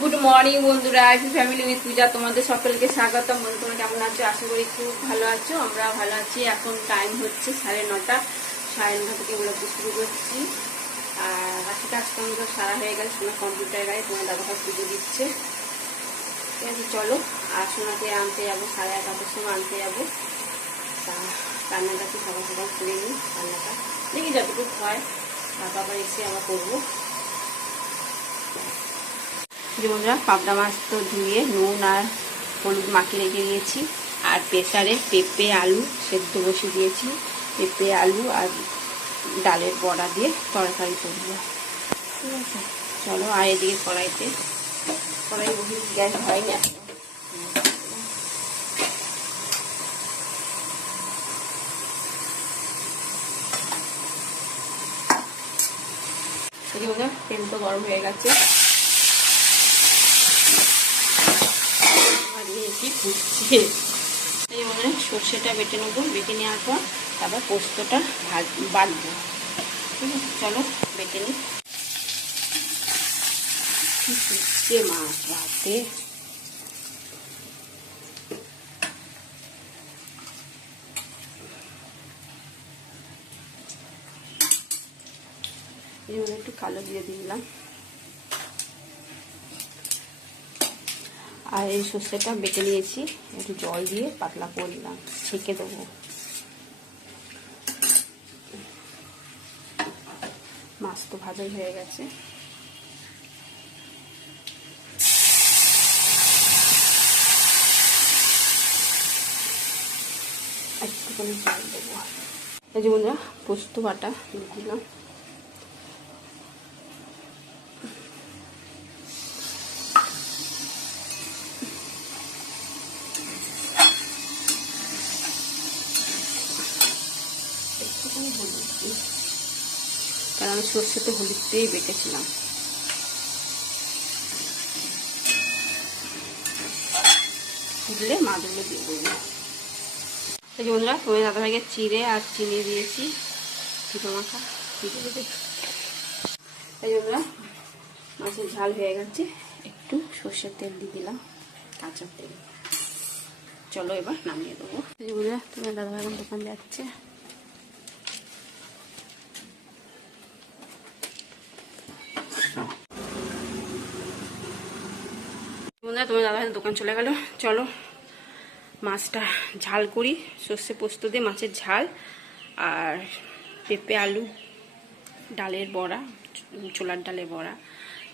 Good morning বন্ধুরা। আইফি family with Puja. তোমাদের সকলকে স্বাগতম। বন্ধু, তোমরা কেমন আছো? আশা করি খুব ভালো আছো। আমরা ভালো আছি। এখন টাইম হচ্ছে সাড়ে নটা। সাড়ে নটা থেকে ব্লগটি শুরু করছি। আর বাকি কাজকর্ম তো সারা হয়ে গেছে সোনা কম্পিউটার গায়ে তোমার দাদাটা পুজো দিচ্ছে। ঠিক আছে, চলো। আর সোনাকে আনতে যাব। সাড়ে এগারোটার সময় আনতে যাব। তা রান্নাটা একটু সকাল সকাল করে নিই। রান্নাটা দেখি যতটুকু হয়। তারপর এসে আবার করব। যে বন্ধুরা, পাবদা মাছ তো ধুয়ে নুন আর হলুদ মাখিয়ে রেখে দিয়েছি। আর প্রেসারে পেঁপে, আলু সেদ্ধ বসিয়ে দিয়েছি। পেঁপে, আলু আর ডালের বড়া দিয়ে তরকারি করব। ঠিক আছে? চলো, আর এদিকে কড়াইতে, কড়াই বসে গ্যাস হয়নি যে তেল তো গরম হয়ে গেছে আর কি ফুটছে এই মানে সর্ষেটা বেটে নেব, বেটে নেওয়ার পর তারপর পোস্তটা বাটবো। ঠিক আছে, চলো বেটে কি ফুটছে মাছ রাতে? একটু কালো দিয়ে দিলাম। আর এই সর্ষেটা বেটে নিয়েছি। একটু জল দিয়ে পাতলা করলাম ছেঁকে দেবো। মাছ তো ভালোই হয়ে গেছে। একটুখানি জল দেবো। এই যে বন্ধুরা, পোস্ত বাটা দিলাম একটুখানি হলুদ দিই আমি সর্ষেতে হলুদ দিয়েই বেটেছিলাম। দিলে মাছগুলো দিয়ে দেবো এই যে বন্ধুরা তুমি দাদা ভাইকে চিড়ে আর চিনি দিয়েছি। চিটো মাখা। চিড়ে দেবে এই বন্ধুরা, মাছের ঝাল হয়ে গেছে। একটু সর্ষের তেল দিয়ে দিলাম, কাঁচা তেল। চলো এবার নামিয়ে দেবো। এই বন্ধুরা তোমার দাদা এখন দোকান যাচ্ছে। বন্ধুরা, তোমার দাদা দোকান চলে গেল। চলো মাছটা ঝাল করি। সর্ষে পোস্ত দিয়ে মাছের ঝাল আর পেঁপে, আলু, ডালের বড়া, ছোলার ডালের বড়া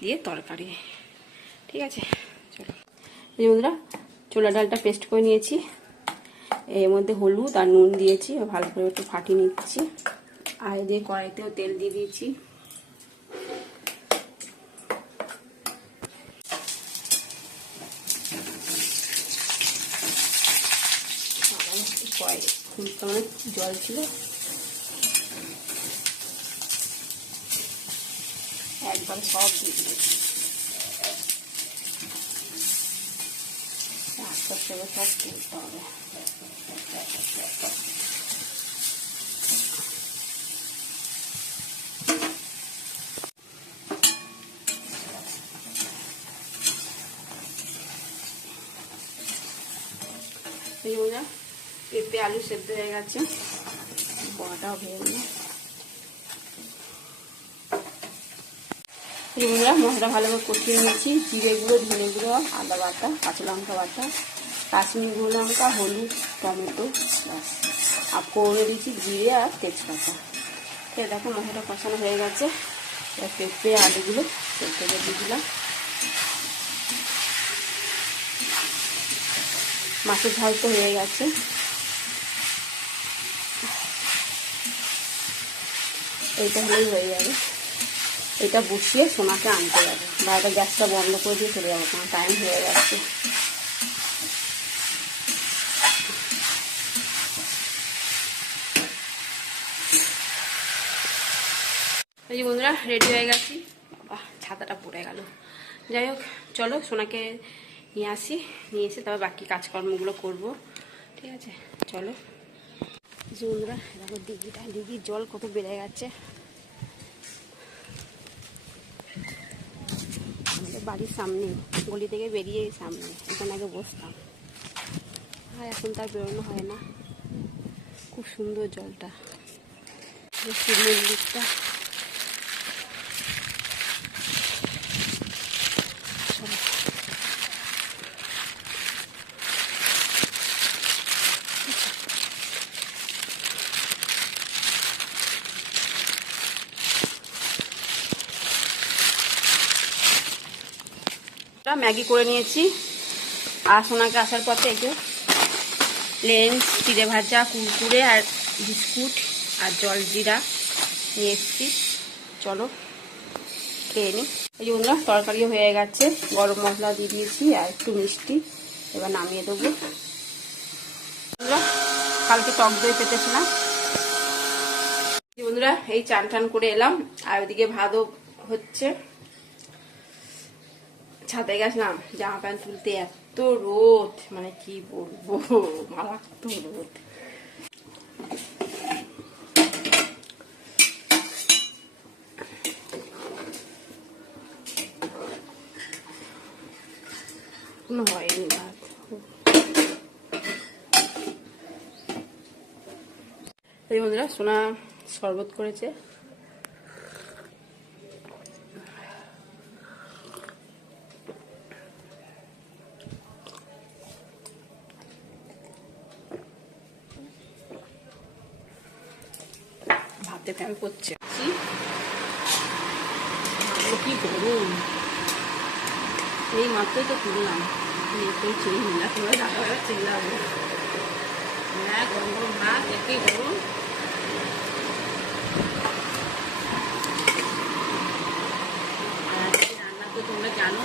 দিয়ে তরকারি। ঠিক আছে? চলো। বন্ধুরা ছোলা ডালটা পেস্ট করে নিয়েছি। এর মধ্যে হলুদ আর নুন দিয়েছি। ভালো করে একটু ফাটিয়ে নিচ্ছি। আর দিয়ে কড়াইতেও তেল দিয়ে দিয়েছি। জল ছিল একবার সব দিয়ে দিয়েছি আস্তে আস্তে করে সব তুলতে হবে এই বন্ধুরা পেঁপে আলু সেদ্ধ হয়ে গেছে। বড়াটাও ভেঙে বন্ধুরা মশলা ভালো করে কষিয়ে নিয়েছি। জিরে গুঁড়ো ধনে গুঁড়ো আদা বাটা কাঁচা লঙ্কা বাটা কাশ্মীর গুঁড়ো লঙ্কা হলুদ টমেটো ব্যাস। আর ফোড়নে দিয়েছি জিরে আর তেজপাতা। ঠিক দেখো মশলাটা কষানো হয়ে গেছে। এবার পেঁপে আলুগুলো সেদ্ধ করে দিয়ে দিলাম। মাছের ঝাল তো হয়ে গেছে। এইটা হলেই হয়ে যাবে। এটা বসিয়ে সোনাকে আনতে যাবে বাইরে গ্যাসটা বন্ধ করে দিয়ে চলে যাব কারণ টাইম হয়ে যাচ্ছে। এই বন্ধুরা রেডি হয়ে গেছি। ছাতাটা পড়ে গেল। যাই হোক, চলো সোনাকে নিয়ে আসি, নিয়ে এসে তারপর বাকি কাজকর্মগুলো করব। ঠিক আছে, চলো। বন্ধুরা, দেখো দিঘিটা, দিঘির জল কত বেড়ে গেছে। বাড়ির সামনে, গলি থেকে বেরিয়ে সামনে, এখানে আগে বসতাম। আর এখন তার বেরোনো হয় না। খুব সুন্দর জলটা। শিব একটা ম্যাগি করে নিয়েছি। আর সোনাকে আসার পথে যে লেন্স, চিড়ে ভাজা, কুরকুরে আর বিস্কুট আর জল জিরা নিয়ে এসেছি। চলো খেয়ে নিই এই যে বন্ধুরা তরকারি হয়ে গেছে। গরম মশলা দিয়ে দিয়েছি আর একটু মিষ্টি। এবার নামিয়ে দেবো। কালকে টক দই পেতেছিলাম বন্ধুরা, এই চান টান করে এলাম। আর ওইদিকে ভাতও হচ্ছে। ছাদে গেছিলাম, জামা প্যান্ট তুলতে এত রোদ মানে কি বলব, মারাত্মক রোদ। কোনো হয়নি এই বন্ধুরা, সোনা শরবত করেছে। ভাতে ফ্যান কি? গরম এই মাত্রই তো তুললাম এই ছেড়ে নিলাম তোমরা দাদা চিল্লাবো হ্যাঁ গরম রান্না তো তোমরা জানো,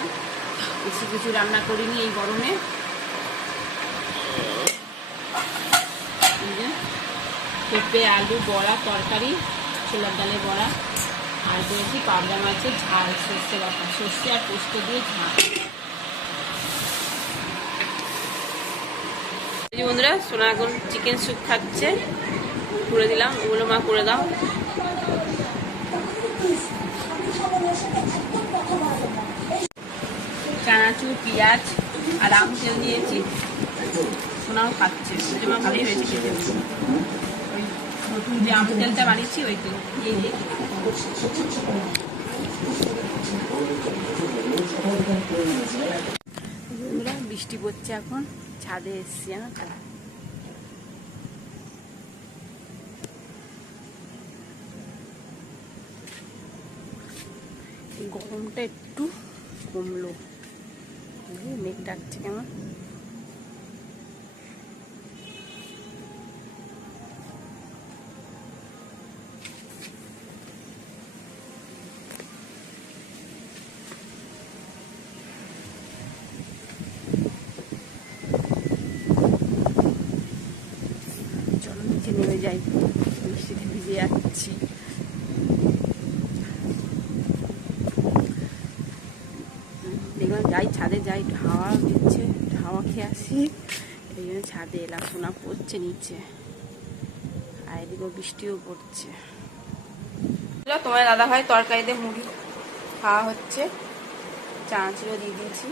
বেশি কিছু রান্না করিনি এই গরমে। পেঁপে, আলু, বড়া, তরকারি। ছোলার ডালে বড়া। আর করেছি পাবদা মাছের ঝাল, সর্ষে বাটা, সর্ষে আর পোস্ত দিয়ে ঝাল। বন্ধুরা সোনা চিকেন স্যুপ খাচ্ছে। করে দিলাম, ওগুলো মা করে দাও। চানাচুর, পেঁয়াজ আর আম তেল দিয়েছি। সোনাও খাচ্ছে। মা ভালোই হয়েছে যে আম তেলটা বানিয়েছি ওই তেল বৃষ্টি পড়ছে এখন, ছাদে এসছি জানো গরমটা একটু কমলো। মেঘ ডাকছে কেমন চলো যাই বৃষ্টিতে ভিজে যাচ্ছি। দেখলাম যাই, ছাদে যাই, হাওয়া দিচ্ছে, হাওয়া খেয়ে আসি। এই জন্য ছাদে এলাম, সোনা পড়ছে নিচে। আর এদিকেও বৃষ্টিও পড়ছে। তোমার দাদা ভাই তরকারিতে মুড়ি খাওয়া হচ্ছে। চানাচুরও দিয়ে দিয়েছি।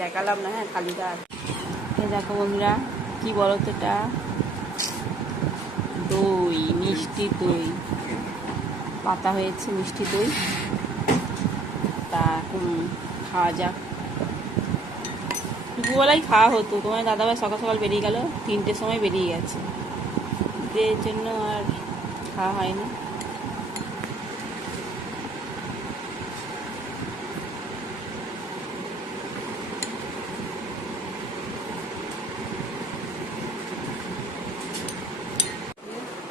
দেখালাম না হ্যাঁ কালিদার এই দেখো বন্ধুরা, কি বলো তো এটা? দই, মিষ্টি দই। পাতা হয়েছে মিষ্টি দই। তা এখন খাওয়া যাক। দুপুরবেলায় খাওয়া হতো। তোমার দাদাভাই সকাল সকাল বেরিয়ে গেল। তিনটের সময় বেরিয়ে গেছে। এর জন্য আর খাওয়া হয়নি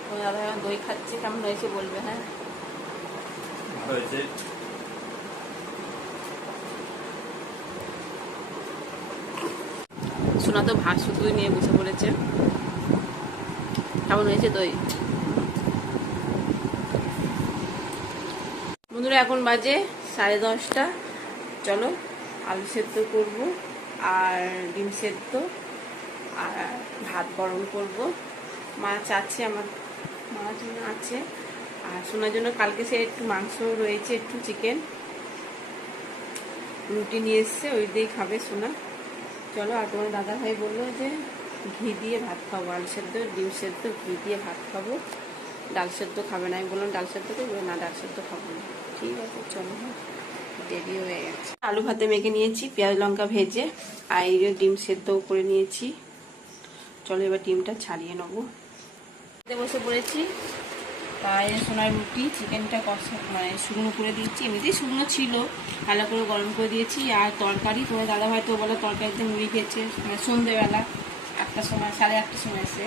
তোমার দাদাভাই খাচ্ছে কেমন হয়েছে বলবে হ্যাঁ? হয়েছে। সোনা তো ভাত শুধুই নিয়ে বসে পড়েছে। কেমন হয়েছে দই? বন্ধুরা এখন বাজে সাড়ে দশটা। চলো আলু সেদ্ধ করব আর ডিম সেদ্ধ আর ভাত গরম করব। মাছ আছে আমার মাছ আছে। আর সোনার জন্য কালকে সে একটু মাংস রয়েছে, একটু চিকেন রুটি নিয়ে এসছে, ওই দিয়েই খাবে সোনা। চলো, আর তোমার দাদা ভাই বলল যে ঘি দিয়ে ভাত খাব, আলু সেদ্ধ, ডিম সেদ্ধ, ঘি দিয়ে ভাত খাব। ডাল সেদ্ধ খাবে না। আমি বললাম, ডাল সেদ্ধ করব? না, ডাল সেদ্ধ খাব না। ঠিক আছে, চলো হ্যাঁ। দেরি হয়ে গেছে। আলু ভাতে মেখে নিয়েছি, পেঁয়াজ লঙ্কা ভেজে, আর ডিম সেদ্ধও করে নিয়েছি। চলো, এবার ডিমটা ছাড়িয়ে নেব। বসে পড়েছি। তাই সোনার রুটি চিকেনটা কষা মানে শুকনো করে দিয়েছি। এমনিতেই শুকনো ছিল, ভালো করে গরম করে দিয়েছি। আর তরকারি, তোমার দাদা হয়তো বলে তরকারিতে মুড়ি খেয়েছে মানে সন্ধেবেলা আটটার সময়, সাড়ে আটটার সময় এসে।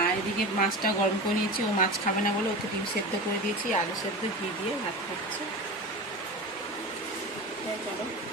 আর এদিকে মাছটা গরম করে নিয়েছি, ও মাছ খাবে না বলে ওকে ডিম সেদ্ধ করে দিয়েছি, আলু সেদ্ধ, ঘি দিয়ে ভাত খাচ্ছে। চলো।